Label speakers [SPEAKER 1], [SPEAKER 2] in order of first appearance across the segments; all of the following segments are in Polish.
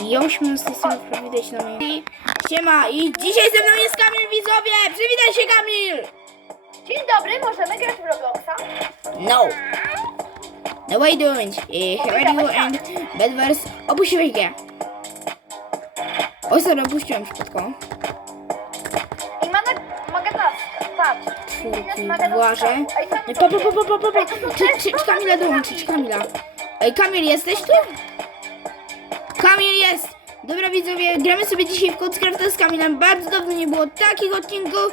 [SPEAKER 1] Jośmy z tej strony przywitać na mnie. Siema i dzisiaj ze mną jest Kamil widzowie! Przywitaj się Kamil!
[SPEAKER 2] Dzień dobry, możemy grać w Robloxa?
[SPEAKER 1] No! No way doing? Are you and Bedwars? Opuściłeś grę. O sorry, opuściłem przypadkowo.
[SPEAKER 2] I ma na... nas... Patrz.
[SPEAKER 1] No,
[SPEAKER 2] to
[SPEAKER 1] pa, pa, pa, pa, pa, pa.
[SPEAKER 2] Są
[SPEAKER 1] Czy, czy, czy Kamila dołączy, czy Kamila? Ej, Kamil, jesteś tu? Kamil jest! Dobra widzowie, gramy sobie dzisiaj w Codecrafta z Kamilem. Bardzo dawno nie było takich odcinków.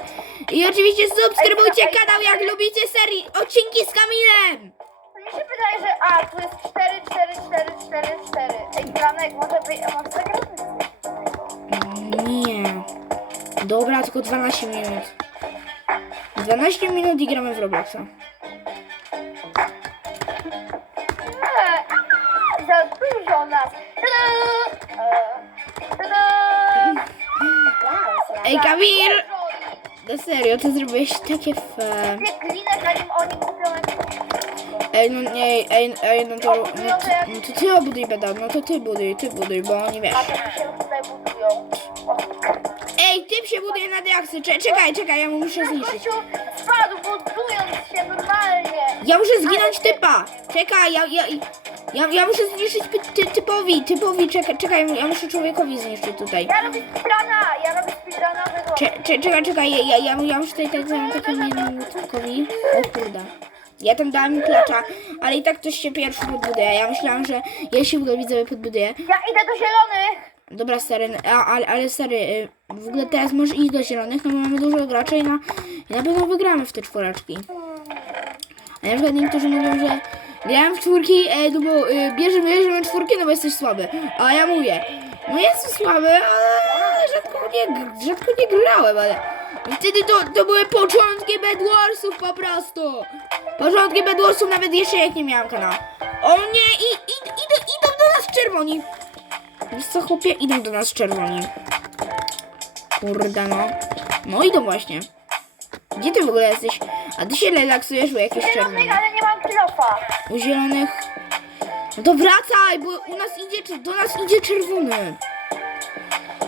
[SPEAKER 1] I oczywiście subskrybujcie kanał, jak lubicie serii odcinki z Kamilem!
[SPEAKER 2] Mi się wydaje, że... A, tu jest 4, 4, 4, 4, 4. Ej, Franek, może by... Może zagramy?
[SPEAKER 1] Nie. Dobra, tylko 12 minut. 12 minut i gramy w Robloxa.
[SPEAKER 2] A, Za dużo nas.
[SPEAKER 1] Kamil! No serio, to zrobiłeś takie fe.
[SPEAKER 2] Ty glinę, zanim oni kupią.
[SPEAKER 1] Ej, no nie, ej, ej, no to, no, to, no to ty obuduj beda, no to ty buduj, ty buduj, bo nie wiesz.
[SPEAKER 2] A to się tutaj budują. O,
[SPEAKER 1] Ej, typ się buduje na diaksy, Cze czekaj, czekaj, ja mu muszę zniszczyć.
[SPEAKER 2] Spadł, budując się normalnie.
[SPEAKER 1] Ja muszę zginąć typa! Czekaj, ja, ja, ja, ja muszę zniszczyć py- ty, typowi, typowi, czekaj, czekaj, ja muszę człowiekowi zniszczyć tutaj.
[SPEAKER 2] Ja robię speedruna, ja robię speedruna tego.
[SPEAKER 1] Cze, cze, czekaj, czekaj, ja, ja, ja, ja muszę tutaj tak dać takiemu jednemu typkowi. O kurde. Ja tam dałem klacza, ale i tak ktoś się pierwszy podbuduje. Ja myślałam, że ja się w ogóle widzowie podbuduję.
[SPEAKER 2] Ja idę do zielonych.
[SPEAKER 1] Dobra, stary, a, ale, ale stary, y, w ogóle teraz możesz iść do zielonych, no bo mamy dużo graczy i na, i na pewno wygramy w te czworaczki. A na przykład niektórzy mówią, że grałem w czwórki, e, no y, bierzemy, bierzemy czwórki, no bo jesteś słaby. A ja mówię, no jestem słaby, ale rzadko nie, rzadko nie grałem, ale wtedy to, to były początki Bedwarsów po prostu. Początki Bedwarsów nawet jeszcze jak nie miałam kanału. O nie, i, i, idą, idą do nas czerwoni. Wiesz co, chłopie? Idą do nas czerwoni. Kurde no. No idą właśnie. Gdzie ty w ogóle jesteś? A ty się relaksujesz, bo jakieś czerwone.
[SPEAKER 2] Zielonych, ale nie mam kilofa.
[SPEAKER 1] U zielonych... No to wracaj, bo u nas idzie, do nas idzie czerwony.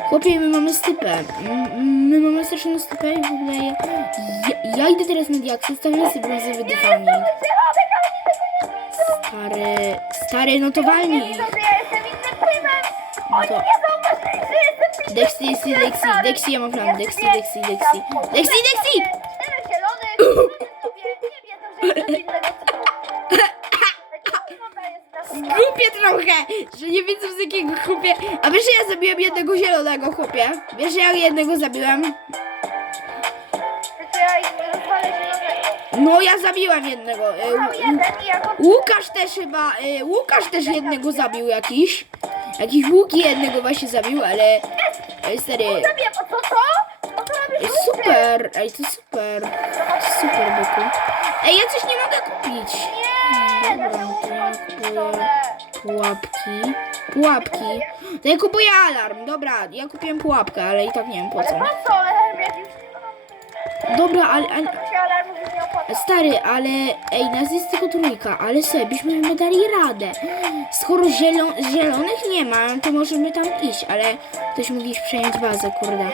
[SPEAKER 1] Chłopie, my mamy stypę. M- My mamy straszną stypę i w ogóle... Ja, ja, ja idę teraz na diaksy, stawiam sobie brązowy dywanik.
[SPEAKER 2] Zielonych, ale nie tego nie widzą.
[SPEAKER 1] Stary, stary, no to
[SPEAKER 2] Nie
[SPEAKER 1] walnij
[SPEAKER 2] widzą, że ja jestem innym płymem. Oni
[SPEAKER 1] to-
[SPEAKER 2] nie zauważyli, że jestem
[SPEAKER 1] Dexy, Dexy, Dexy, Dexy, ja mam plan. Dexy, Dexy, Dexy. Dexy, Dexy! Trochę, że nie wiedzą z jakiego chłopie. A wiesz, że ja zabiłem jednego zielonego chłopie? Wiesz, że ja jednego zabiłem?
[SPEAKER 2] Tylko ja ich rozwalę zielonego.
[SPEAKER 1] No, ja zabiłem jednego. E,
[SPEAKER 2] Mam
[SPEAKER 1] Ł-
[SPEAKER 2] jeden i ja go...
[SPEAKER 1] Łukasz też chyba, e, Łukasz też jednego zabił jakiś. Jakiś Łuki jednego właśnie zabił, ale... Ej, stary,
[SPEAKER 2] co to? No to robisz
[SPEAKER 1] ej, super, ej, to super. Super, byku. Ej, ja coś nie mogę kupić.
[SPEAKER 2] Nie,
[SPEAKER 1] Dobra,
[SPEAKER 2] dlaczego
[SPEAKER 1] to pułapki. Pułapki. To ja kupuję alarm. Dobra, ja kupiłem pułapkę, ale i tak nie wiem po
[SPEAKER 2] Ale
[SPEAKER 1] co.
[SPEAKER 2] po.
[SPEAKER 1] Dobra, ale, ale stary, ale ej, nas jest tylko trójka, ale sobie byśmy my dali radę. Skoro zielo, zielonych nie ma, to możemy tam iść, ale ktoś mógł iść przejąć bazę, kurde.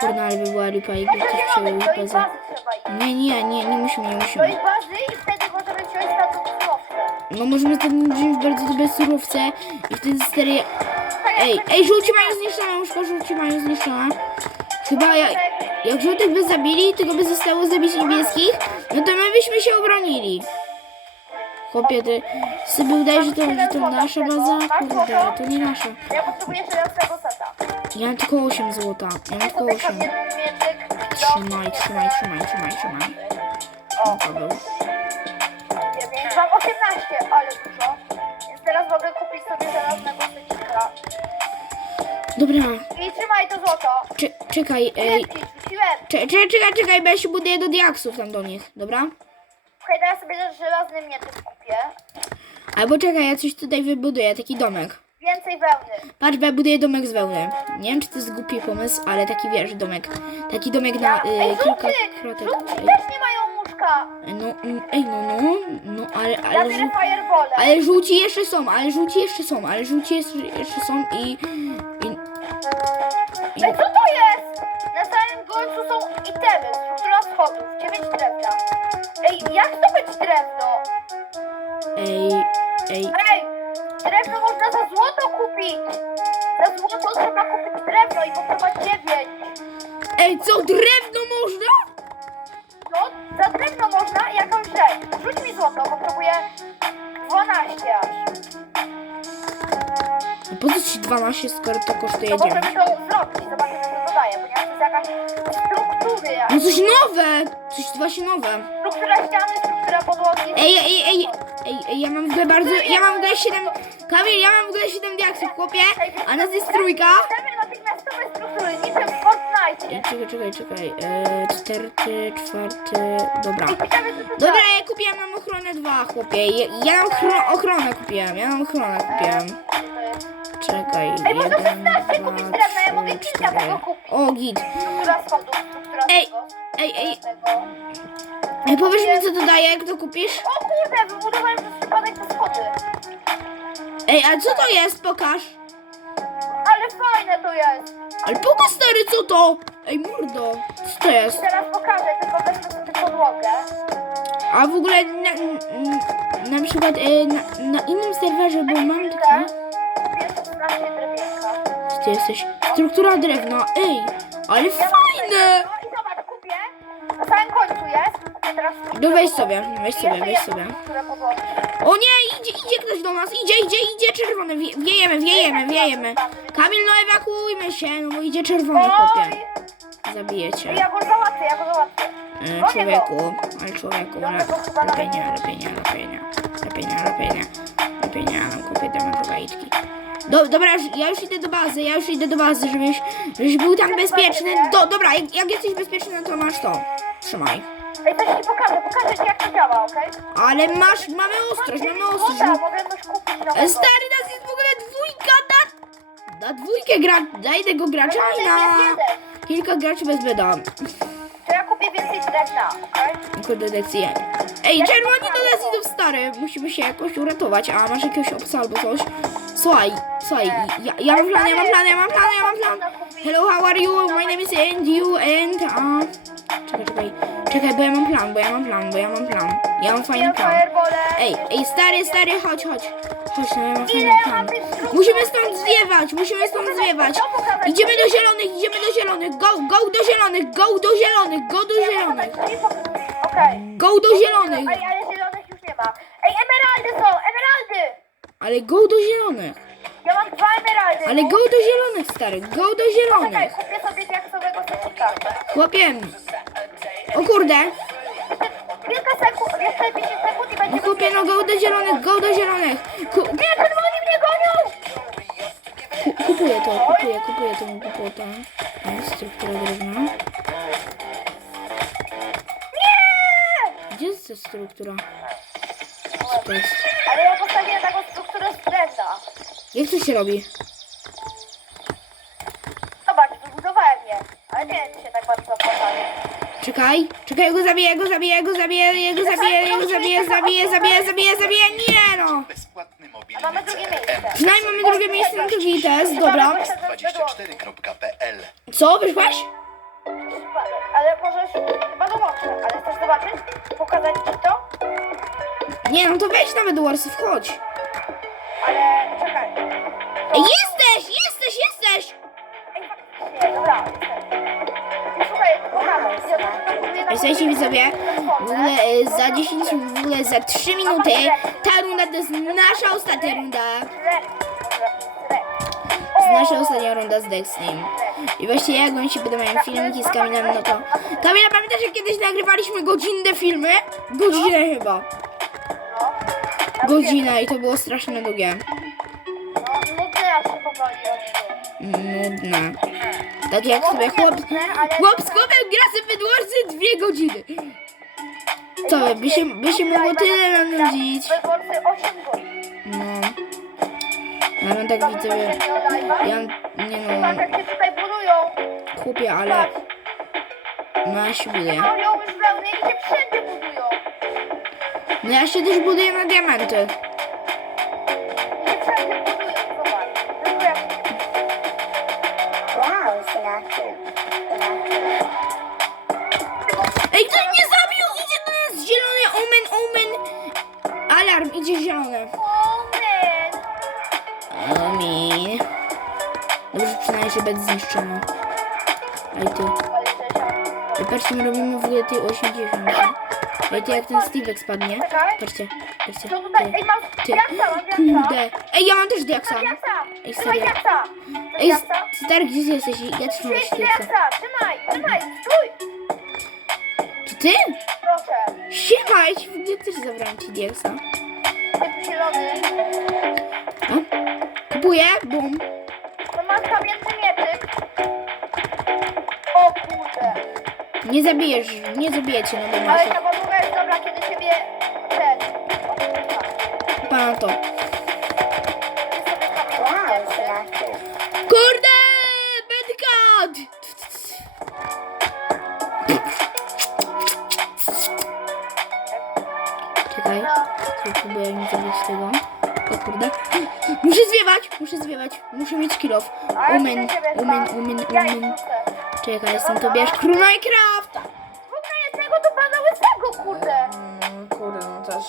[SPEAKER 1] Kurde, ale by była lipa, jakby ktoś przejął bazę. Nie, nie, nie, nie musimy, nie musimy. No możemy wziąć bardzo dobre surowce i wtedy
[SPEAKER 2] jak
[SPEAKER 1] Ej, ej, żółci mają zniszczone, łóżko żółci mają zniszczone. Chyba jak, jak żółtych by zabili, tylko by zostało zabić niebieskich, no to my byśmy się obronili. Chłopie, ty sobie udaje, że to, że to nasza baza? Kurde, to nie nasza.
[SPEAKER 2] Ja potrzebuję jeszcze raz tego seta.
[SPEAKER 1] Ja mam tylko 8 złota. Ja mam tylko
[SPEAKER 2] Sobie
[SPEAKER 1] 8.
[SPEAKER 2] kamienny mieczyk.
[SPEAKER 1] Trzymaj, trzymaj, trzymaj, trzymaj, trzymaj.
[SPEAKER 2] O,
[SPEAKER 1] To był.
[SPEAKER 2] Mam 18, ale dużo. Więc teraz mogę kupić sobie żelaznego secika.
[SPEAKER 1] Dobra,
[SPEAKER 2] I trzymaj to złoto.
[SPEAKER 1] cze- czekaj, ej.
[SPEAKER 2] Ej. Rzuciłem.
[SPEAKER 1] Cze- cze- czekaj, czekaj, bo ja się buduję do diaksów tam do nich, dobra?
[SPEAKER 2] Okej, teraz sobie też żelazny mieczyk kupię.
[SPEAKER 1] Albo czekaj, ja coś tutaj wybuduję, taki domek.
[SPEAKER 2] Więcej wełny.
[SPEAKER 1] Patrz, bo ja buduję domek z wełny. Nie wiem, czy to jest głupi pomysł, ale taki wiesz, domek. Taki domek na
[SPEAKER 2] Ej,
[SPEAKER 1] y, kilka
[SPEAKER 2] żółty!
[SPEAKER 1] kratek.
[SPEAKER 2] Żółci
[SPEAKER 1] Ej.
[SPEAKER 2] też nie mają
[SPEAKER 1] No, mm, ej, no, no, no, ale,
[SPEAKER 2] Ja
[SPEAKER 1] ale,
[SPEAKER 2] bierę
[SPEAKER 1] żół-
[SPEAKER 2] firebole.
[SPEAKER 1] ale żółci jeszcze są, ale żółci jeszcze są, ale żółci jeszcze, jeszcze są i, i, i
[SPEAKER 2] Ej, co to jest? Na samym końcu są itemy, struktura schodów, 9 drewna. Ej, jak zdobyć drewno?
[SPEAKER 1] ej, ej,
[SPEAKER 2] Ej, drewno można za złoto kupić. Za złoto trzeba kupić drewno i potrzeba 9.
[SPEAKER 1] ej, co, drewno można?
[SPEAKER 2] No, za drewno można jakąś rzecz. Rzuć mi złoto, potrzebuję 12 aż.
[SPEAKER 1] No po co ci 12, skoro to kosztuje
[SPEAKER 2] No
[SPEAKER 1] 9?
[SPEAKER 2] możemy to zrobić, zobaczymy co to daje, ponieważ to jest jakaś struktury.
[SPEAKER 1] No coś nowe, coś właśnie nowe.
[SPEAKER 2] Struktura ściany, struktura podłogi.
[SPEAKER 1] Ej, ej, ej, ej, ej, ja mam w ogóle bardzo, ja mam w ogóle 7, Kamil, ja mam w ogóle 7 diaksów, chłopie, a nas jest trójka.
[SPEAKER 2] Chcemy natychmiastowe struktury, niczym w
[SPEAKER 1] Ej, czekaj, czekaj, czekaj, e, czwarty, czwarty, dobra. Dobra, ja kupiłem nam ochronę 2, chłopie, ja, ja mam chro, ochronę kupiłem, ja mam ochronę
[SPEAKER 2] jest
[SPEAKER 1] Czekaj,
[SPEAKER 2] Ej, można
[SPEAKER 1] jeden,
[SPEAKER 2] 16 kupić
[SPEAKER 1] dwa,
[SPEAKER 2] drewna, ja mogę
[SPEAKER 1] trzy,
[SPEAKER 2] kilka
[SPEAKER 1] cztery.
[SPEAKER 2] tego kupić.
[SPEAKER 1] O, git.
[SPEAKER 2] Struktura schodów, struktura
[SPEAKER 1] Ej,
[SPEAKER 2] tego.
[SPEAKER 1] ej, ej,
[SPEAKER 2] tego.
[SPEAKER 1] ej, powiesz mi co to daje, jak to kupisz?
[SPEAKER 2] O kurde, wybudowałem przez przypadek te schody.
[SPEAKER 1] Ej, a co to jest, pokaż.
[SPEAKER 2] Ale fajne to jest.
[SPEAKER 1] Ale pokaż stary, co to? Ej, mordo, co to jest?
[SPEAKER 2] Teraz pokażę, tylko wezmę sobie podłogę.
[SPEAKER 1] A w ogóle na, na, na przykład e, na, na innym serwerze, bo mam
[SPEAKER 2] Chwilkę.
[SPEAKER 1] takie...
[SPEAKER 2] Kupię 16 drewienka.
[SPEAKER 1] Gdzie ty jesteś? Struktura drewna, ej, ale fajne!
[SPEAKER 2] No i zobacz, kupię. Na samym końcu jest. Teraz
[SPEAKER 1] No weź sobie, weź sobie, weź sobie.
[SPEAKER 2] podłogi.
[SPEAKER 1] Nie, idzie, ktoś do nas, idzie, idzie, idzie czerwony, wie, wiejemy, wiejemy, wiejemy. Kamil, no ewakuujmy się, no bo idzie czerwony, chłopie. Zabijecie.
[SPEAKER 2] ja go załatwię, ja go załatwię.
[SPEAKER 1] E, człowieku, ale człowieku, le, lepiej nie, lepiej nie, lepiej nie, lepiej nie, lepiej nie, lepiej nie, no kupię diamentowe itki. Do, dobra, ja już idę do bazy, ja już idę do bazy, żebyś, żebyś był tam bezpieczny. Do, dobra, jak, jak jesteś bezpieczny, no to masz to. Trzymaj.
[SPEAKER 2] Ej, coś ci pokażę, pokażę ci jak to działa, okej?
[SPEAKER 1] Ale masz, mamy ostrość, mamy ostrość.
[SPEAKER 2] Złota, mogę coś kupić
[SPEAKER 1] E,
[SPEAKER 2] nowego.
[SPEAKER 1] Stary, nas jest w ogóle dwójka na... Na dwójkę gra... Daj tego gracza i na... Kilka graczy bez beda.
[SPEAKER 2] To ja kupię więcej drewna, okej?
[SPEAKER 1] Kurde, decyzję. Ej, czerwoni do nas idą stary. Musimy się jakoś uratować. A masz jakiegoś obsa albo coś? Słuchaj, słuchaj, ja, ja mam plan, ja mam plan, ja mam plan, ja mam plan. Hello, how are you? My name is and you and... Uh... Czekaj, czekaj. Czekaj, bo ja mam plan, bo ja mam plan, bo ja mam plan. Ja mam fajny plan. Ej, ej, stary, stary, chodź, chodź. Chodź, no ja mam fajny plan. Musimy stąd zwiewać, musimy stąd zwiewać. Idziemy do zielonych, idziemy do zielonych. Go, go do zielonych, go do zielonych, go do zielonych. Go do zielonych.
[SPEAKER 2] Ej, ale zielonych już nie ma. Ej, emeraldy są, emeraldy!
[SPEAKER 1] Ale go do zielonych.
[SPEAKER 2] Ja mam dwa emeraldy.
[SPEAKER 1] Ale go do zielonych, stary, go do
[SPEAKER 2] Czekaj,
[SPEAKER 1] zielonych.
[SPEAKER 2] kupię sobie diaksowego secika.
[SPEAKER 1] Chłopie. O kurde.
[SPEAKER 2] Kilka sekund, jeszcze 10 sekund i
[SPEAKER 1] No
[SPEAKER 2] będziemy...
[SPEAKER 1] no go do zielonych, go do zielonych. Ku,
[SPEAKER 2] Nie, czerwoni mnie gonią!
[SPEAKER 1] ku, kupuję to, kupuję, kupuję to, kupuję to. Jest struktura drewna.
[SPEAKER 2] Nie!
[SPEAKER 1] Gdzie jest ta struktura? Jest?
[SPEAKER 2] Ale ja postawiłem taką strukturę z drewna.
[SPEAKER 1] Jak to się robi?
[SPEAKER 2] Zobacz, wybudowałem je. Ale nie wiem, czy się tak bardzo opłacały.
[SPEAKER 1] Czekaj, czekaj, ja go zabiję, ja go zabiję, ja go zabiję, ja go zabiję, ja go zabiję, zabiję, zabiję, zabiję, zabiję, nie no!
[SPEAKER 3] Bezpłatny
[SPEAKER 2] A
[SPEAKER 3] mobilny
[SPEAKER 2] mamy drugie miejsce.
[SPEAKER 1] Przynajmniej mamy drugie miejsce na drugi test, dobra.
[SPEAKER 3] 24.pl
[SPEAKER 1] Co, wyszłaś?
[SPEAKER 2] Ale możesz chyba dołączę. Ale chcesz zobaczyć? Pokazać ci to?
[SPEAKER 1] Nie no to weź nawet do Warsów, chodź.
[SPEAKER 2] Ale czekaj.
[SPEAKER 1] Ej, jesteś, jesteś, jesteś!
[SPEAKER 2] Ej, faktycznie, dobra, jestem.
[SPEAKER 1] Słuchajcie widzowie, w ogóle e, za 10 minut, w ogóle za 3 minuty ta runda to jest nasza ostatnia runda. To jest nasza ostatnia runda z Dexnym. I właśnie jak wam się podobają filmiki z Kamilem, no to... Kamila, pamiętasz jak kiedyś nagrywaliśmy godzinne filmy? Godzinę chyba.
[SPEAKER 2] No.
[SPEAKER 1] Godzina i to było strasznie długie.
[SPEAKER 2] No, nudne
[SPEAKER 1] tak jak my, chłop, chłop z chłopem gra sobie wydłożcy dwie godziny. Co, by się, by się mogło tyle nanudzić. No. No, no tak widzę, ja, nie no, kupię, ale na siłę.
[SPEAKER 2] No
[SPEAKER 1] ja się też buduję na diamenty.
[SPEAKER 2] Nie wszędzie budują.
[SPEAKER 1] Alarm, idzie zielony.
[SPEAKER 2] Omen!
[SPEAKER 1] Omen. Dobrze, przynajmniej się będzie zniszczony. Ej ty. Ej, patrzcie, my robimy w ogóle ty 80. Ej, ty jak ten Steve'ek spadnie. Patrzcie, patrzcie. Ty.
[SPEAKER 2] Ej, mam
[SPEAKER 1] Ty.
[SPEAKER 2] diaksa, mam diaksa.
[SPEAKER 1] Kurde. Ej, ja mam też diaksa. Ej, serio. Ej, stary, gdzie ty jesteś? Ja też mam
[SPEAKER 2] Świetnie
[SPEAKER 1] diaksa.
[SPEAKER 2] diaksa. Trzymaj, trzymaj, stój.
[SPEAKER 1] To ty?
[SPEAKER 2] Proszę.
[SPEAKER 1] Siema, ja ci w ogóle też zabrałem ci diaksa.
[SPEAKER 2] Typ zielony.
[SPEAKER 1] Kupuję, bum.
[SPEAKER 2] To masz kamienny mieczyk. O kurde.
[SPEAKER 1] Nie zabijesz, nie zabijecie na
[SPEAKER 2] Ale
[SPEAKER 1] domasie.
[SPEAKER 2] ta podłoga jest dobra, kiedy ciebie ten...
[SPEAKER 1] Pana to. Czekaj,
[SPEAKER 2] No.
[SPEAKER 1] co próbuję mi zrobić tego. O kurde. Muszę zwiewać, muszę zwiewać. Muszę mieć.
[SPEAKER 2] A ja tam.
[SPEAKER 1] umen,
[SPEAKER 2] Ja
[SPEAKER 1] umen.
[SPEAKER 2] ich rzucę.
[SPEAKER 1] Czekaj, jestem Tobiasz Król Minecrafta.
[SPEAKER 2] Słuchaj, jednego do pana łysego, kurde.
[SPEAKER 1] Mm, kurde, no też,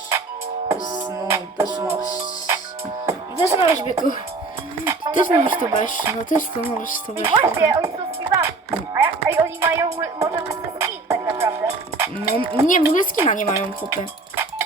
[SPEAKER 1] też, no, też no, też masz byku. Też masz to baś, no też to masz to baś.
[SPEAKER 2] właśnie, oni są skibami. A jak, ej, oni mają może łysy skin tak naprawdę.
[SPEAKER 1] No, nie, w ogóle skina nie mają chłopy.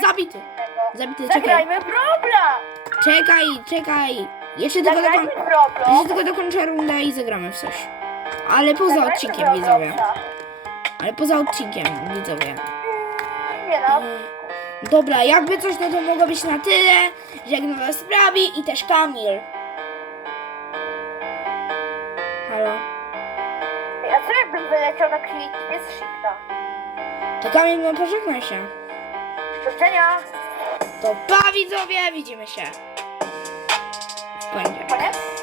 [SPEAKER 1] zabity, zabity, czekaj,
[SPEAKER 2] Zagrajmy Robla!
[SPEAKER 1] czekaj, czekaj, jeszcze tylko,
[SPEAKER 2] Zagrajmy
[SPEAKER 1] dokon-
[SPEAKER 2] Roblo.
[SPEAKER 1] jeszcze tylko dokończę rundę i zagramy w coś, ale poza
[SPEAKER 2] Zagrajmy
[SPEAKER 1] odcinkiem, widzowie, ale poza odcinkiem, widzowie.
[SPEAKER 2] Nie no.
[SPEAKER 1] Dobra, jakby coś, no to mogło być na tyle. Żegnam was Sprawi i też Kamil. Halo?
[SPEAKER 2] A co jakbym wyleciał na klitwie z shifta?
[SPEAKER 1] To Kamil, no pożegnaj się.
[SPEAKER 2] Do widzenia.
[SPEAKER 1] To pa widzowie, widzimy się. W poniedziałek.